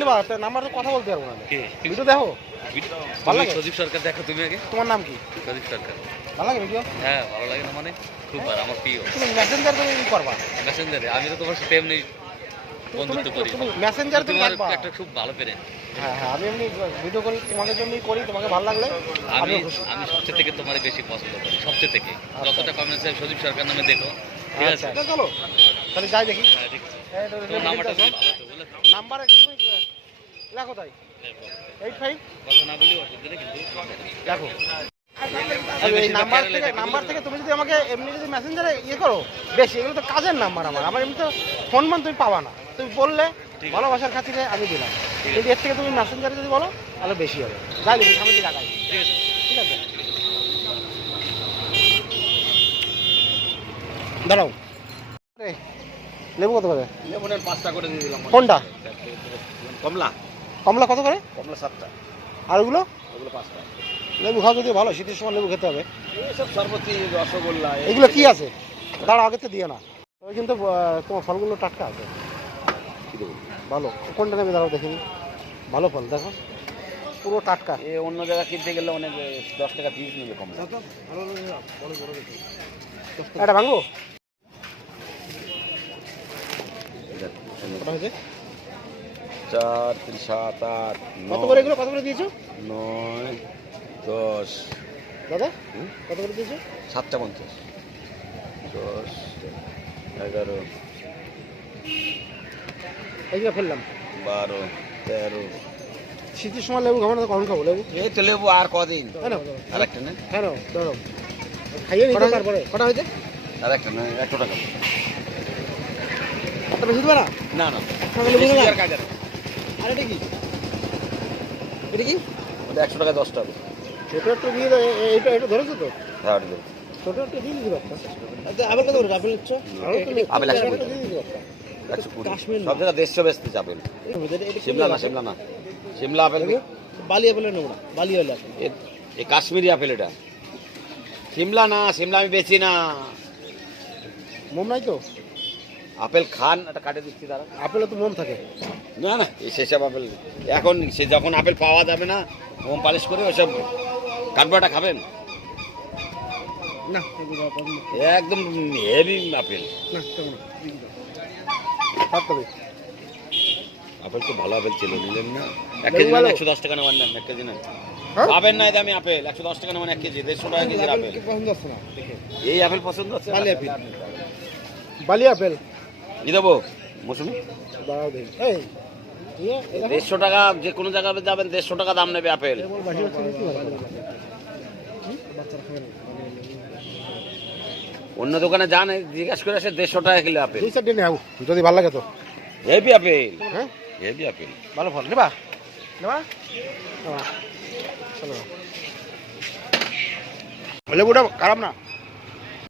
নিবা নাম্বার কথা বলতে পারবো না। ভিডিও দেখো ভালো লাগে? সজীব সরকার দেখো তুমি আগে। তোমার নাম কি? সজীব সরকার। ভালো লাগে ভিডিও? হ্যাঁ ভালো লাগে না মানে খুব ভালো, আমার প্রিয়। তুমি মেসেঞ্জার তুমি করবা? মেসেঞ্জারে আমি তো তোমার সাথে এমনি বন্ধুত্ব করি। তুমি মেসেঞ্জার তুমি রাখবা? একটা খুব ভালো পেরে। হ্যাঁ হ্যাঁ, আমি এমনি ভিডিও করি তোমাকে জন্যই করি, তোমাকে ভালো লাগলে আমি আমি সবচেয়ে থেকে তোমার বেশি পছন্দ করি, সবচেয়ে থেকে। যতটা কমেন্ট আছে সজীব সরকার নামে দেখো, ঠিক আছে? আচ্ছা চলো তাহলে যাই দেখি। হ্যাঁ ঠিক আছে। তোমার নাম্বারটা ভালো তো বলে নাম্বার একটু লেখো তাই 85 কথা না বলি অসুবিধা নেই, কিন্তু লেখো। এই নাম্বার থেকে তুমি যদি আমাকে এমনি যদি মেসেঞ্জারে ইয়ে করো, বেশি এগুলো তো কাজের নাম্বার, আমার এমনি তো ফোন তুমি পাবা না। তুমি বললে ভালোবাসার খাতিরে আমি দিলাম, কিন্তু এর থেকে তুমি মেসেঞ্জারে যদি বলো তাহলে বেশি হবে। যাই দেখি সামনে দিকে আগাই, ঠিক আছে। ঠিক আছে? দাঁড়াও, লেবু কত করে? লেমনের 5টা করে দিয়ে দিলাম। কোনটা? কমলা। কমলা কত করে? কমলা 7টা। আর ওগুলো? ওগুলো 5টা। লেবু খাওয়া যদি ভালো, শীতের সময় লেবু খেতে হবে। এইসব সর্বতি রসগোল্লা এগুলো কি আছে? দাঁড়াও, আগে তো দিও না, তবে কিন্তু তোমার ফলগুলো টাটকা আছে, ভালো। কোনটা নেবে দাঁড়াও দেখিনি, ভালো ফল দেখো, পুরো টাটকা। এ অন্য জায়গায় কিনতে গেলে অনেক 10 টাকা পিস নেবে কম। এটা ভাঙবো? কত হয়েছে? 4, 3, 7, 8, কত করে এগুলো? কত করে দিয়েছো? 9, 10 দাদা কত করে দিয়েছো? 7টা 50, 10, 11, এইগুলো ফেললাম। 12, 13। শীতের সময় লেবু খাবো না তো কখন খাবো লেবু? এই তো লেবু আর কদিন। হ্যাঁ আরেকটা না? হ্যাঁ ধরো খাইয়ে নিতে তারপরে। কটা হয়েছে? আরেকটা না, 100 টাকা। কত বেশি দেবে না? না না, লেবু বেশি না? আর কাজ আছে। আর এটা কি? এটা কি? ওটা 100 টাকা 10 টাকা। ছোটো একটু দিয়ে দাও, এইটা এটা ধরেছো তো? হ্যাঁ ওটা দেবো। ছোটো একটু দিয়ে দিতে পারতাম। আচ্ছা আপেল কত করে? আপেল নিচ্ছ? আপেল 100 একটা দিয়ে দিতে পারতাম। 120। কাশ্মীর সব জায়গায় 150 বেচতে যাবেন। শিমলা না, শিমলা না, শিমলা আপেল। বালি আপেল নেবো না, বালি হলে এই কাশ্মীরি আপেল এটা, শিমলা না। শিমলা আমি বেচি না। মোম নাই তো? আপেল খান, এটা কাটে দিচ্ছি দাঁড়া। আপেলে তো মোম থাকে। না না, এই সেসব আপেল এখন সে যখন আপেল পাওয়া যাবে না, মোম পালিশ করে ওইসব কাঠবাটা খাবেন। না একদম হেভি আপেল। না কেমন তবে আপেল খুব ভালো আপেল ছিল, নিলেন না? 1 কেজি মানে 110 টাকা নেওয়ার না, 1 কেজি না পাবেন না। দামি আপেল 110 টাকা নেওয়ার 1 কেজি, 150 টাকা কেজি আপেল। পছন্দ আছে না দেখে? এই আপেল পছন্দ আছে? বালি আপেল, বালি আপেল নিয়ে দেবো মৌসুমি। দাঁড়াও দেখি। এই 150 টাকা, যে কোনো জায়গায় যাবেন 150 টাকা দাম নেবে আপেল। অন্য দোকানে যান, জিজ্ঞাসা করে আসে 150 টাকা কিলো আপেল। 2-4 নাও যদি ভালো লাগে তো। হেভি আপেল, হ্যাঁ হেভি আপেল। ভালো ফল নেবা? নেবা চলো, লেবুটা খারাপ না।